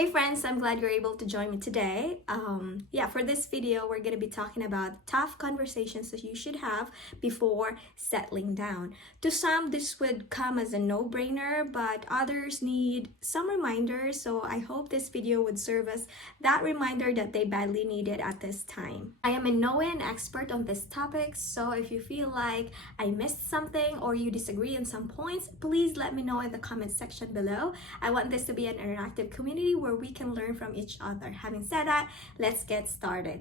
Hey friends, I'm glad you're able to join me today. For this video, we're going to be talking about tough conversations that you should have before settling down. To some, this would come as a no-brainer, but others need some reminders, so I hope this video would serve as that reminder that they badly needed at this time. I am in no way an expert on this topic, so if you feel like I missed something or you disagree on some points, please let me know in the comment section below. I want this to be an interactive community where we can learn from each other. Having said that, let's get started.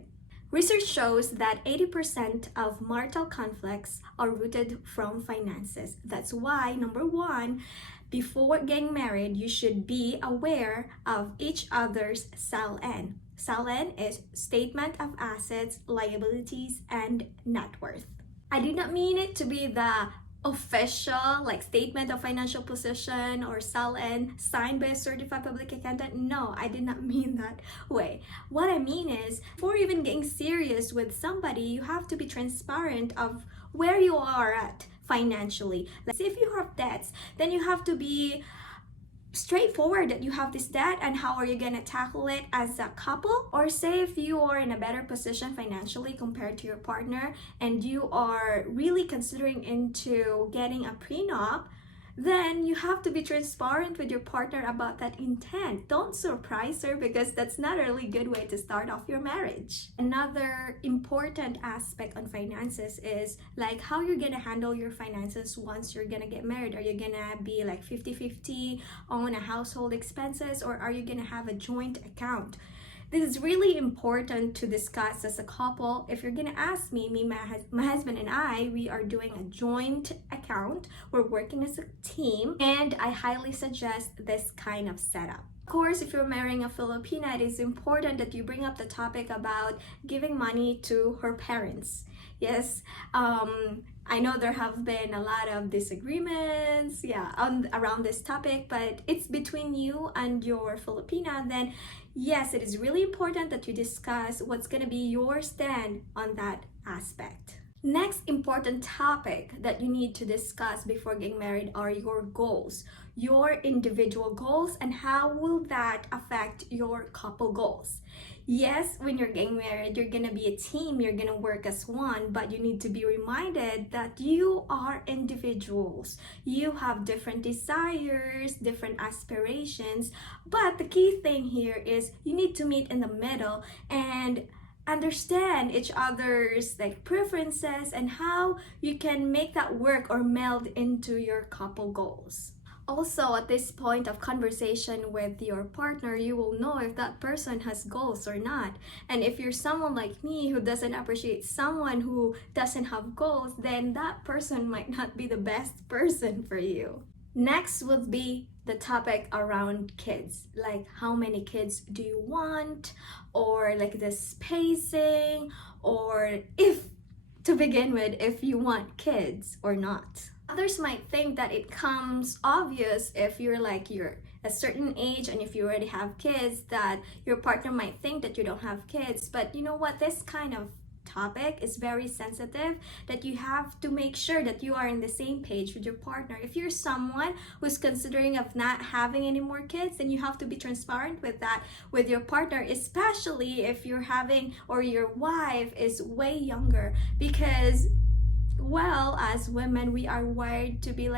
Research shows that 80% of marital conflicts are rooted from finances. That's why, number one, before getting married, you should be aware of each other's SALN. SALN is Statement of Assets, Liabilities, and Net Worth. I do not mean it to be the official statement of financial position or SALN signed by a certified public accountant. No, I did not mean that way. What I mean is, before even getting serious with somebody, you have to be transparent of where you are at financially. Let's say if you have debts, then you have to be straightforward that you have this debt and how are you going to tackle it as a couple. Or say if you are in a better position financially compared to your partner and you are really considering into getting a prenup, then you have to be transparent with your partner about that intent. Don't surprise her, because that's not a really good way to start off your marriage. Another important aspect on finances is how you're gonna handle your finances once you're gonna get married. Are you gonna be 50-50 on a household expenses, or are you gonna have a joint account? This is really important to discuss as a couple. If you're gonna ask me, my husband and I, we are doing a joint account. We're working as a team, and I highly suggest this kind of setup. Of course, if you're marrying a Filipina, it is important that you bring up the topic about giving money to her parents. Yes, I know there have been a lot of disagreements, around this topic, but it's between you and your Filipina. Then yes, it is really important that you discuss what's going to be your stand on that aspect. Next important topic that you need to discuss before getting married are your goals, your individual goals, and how will that affect your couple goals. Yes, when you're getting married, you're gonna be a team, you're gonna work as one, but you need to be reminded that you are individuals. You have different desires, different aspirations, but the key thing here is you need to meet in the middle and understand each other's preferences and how you can make that work or meld into your couple goals. Also, at this point of conversation with your partner, you will know if that person has goals or not. And if you're someone like me who doesn't appreciate someone who doesn't have goals, then that person might not be the best person for you. Next would be the topic around kids. How many kids do you want? Or the spacing, or to begin with, if you want kids or not. Others might think that it comes obvious if you're a certain age, and if you already have kids, that your partner might think that you don't have kids. But you know what? This kind of topic is very sensitive, that you have to make sure that you are in the same page with your partner. If you're someone who's considering of not having any more kids, then you have to be transparent with that with your partner, especially if you're having, or your wife is way younger, because as women, we are wired to be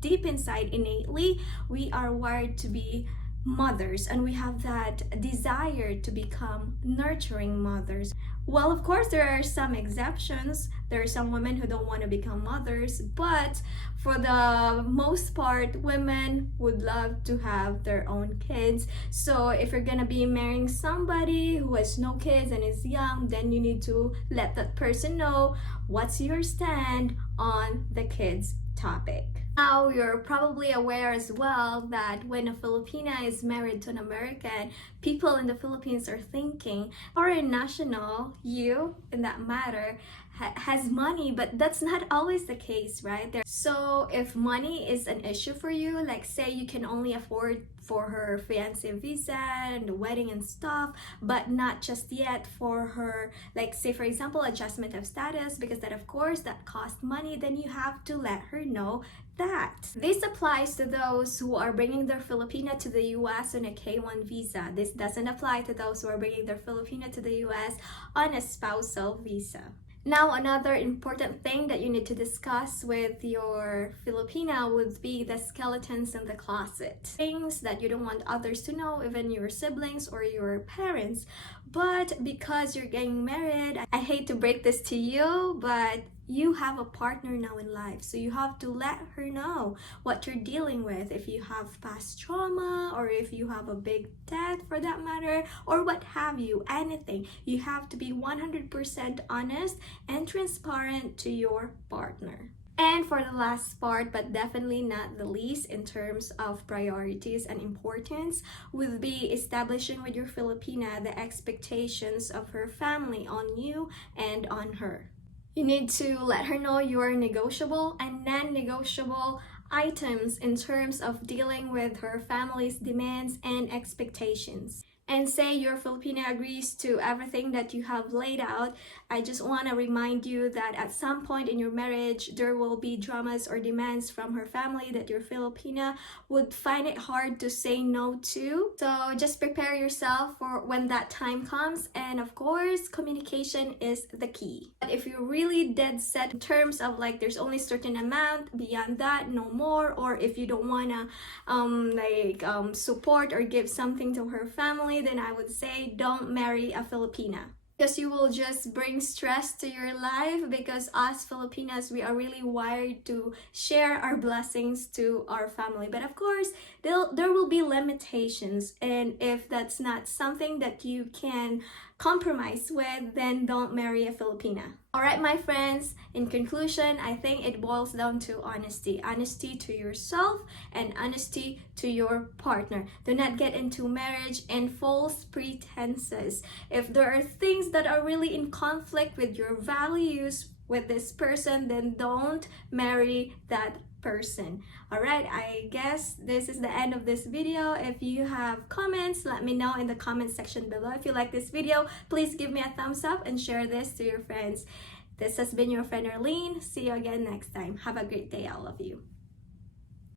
deep inside, innately, we are wired to be mothers, and we have that desire to become nurturing mothers. Well, of course, there are some exceptions. There are some women who don't want to become mothers, but for the most part, women would love to have their own kids. So if you're gonna be marrying somebody who has no kids and is young, then you need to let that person know what's your stand on the kids topic. Now, you're probably aware as well that when a Filipina is married to an American, people in the Philippines are thinking, foreign national, you, in that matter, has money, but that's not always the case, right? So if money is an issue for you, say you can only afford for her fiancé visa and the wedding and stuff, but not just yet for her, like say for example adjustment of status, because that of course that costs money. Then you have to let her know that. This applies to those who are bringing their Filipina to the US on a K1 visa. This doesn't apply to those who are bringing their Filipina to the US on a spousal visa. Now, another important thing that you need to discuss with your Filipina would be the skeletons in the closet. Things that you don't want others to know, even your siblings or your parents. But because you're getting married, I hate to break this to you, but you have a partner now in life, so you have to let her know what you're dealing with. If you have past trauma, or if you have a big debt for that matter, or what have you, anything, you have to be 100% honest and transparent to your partner. And for the last part, but definitely not the least in terms of priorities and importance, would be establishing with your Filipina the expectations of her family on you and on her. You need to let her know your negotiable and non-negotiable items in terms of dealing with her family's demands and expectations. And say your Filipina agrees to everything that you have laid out. I just want to remind you that at some point in your marriage, there will be dramas or demands from her family that your Filipina would find it hard to say no to. So just prepare yourself for when that time comes. And of course, communication is the key. But if you're really dead set in terms of like there's only certain amount, beyond that, no more, or if you don't want to support or give something to her family, then I would say don't marry a Filipina, because you will just bring stress to your life. Because us Filipinas, we are really wired to share our blessings to our family, but of course there will be limitations, and if that's not something that you can compromise with, then don't marry a Filipina. Alright, my friends, in conclusion, I think it boils down to honesty. Honesty to yourself and honesty to your partner. Do not get into marriage and false pretenses. If there are things that are really in conflict with your values with this person, then don't marry that person. Alright, I guess this is the end of this video. If you have comments, let me know in the comment section below. If you like this video, please give me a thumbs up and share this to your friends. This has been your friend Arlene. See you again next time. Have a great day, all of you.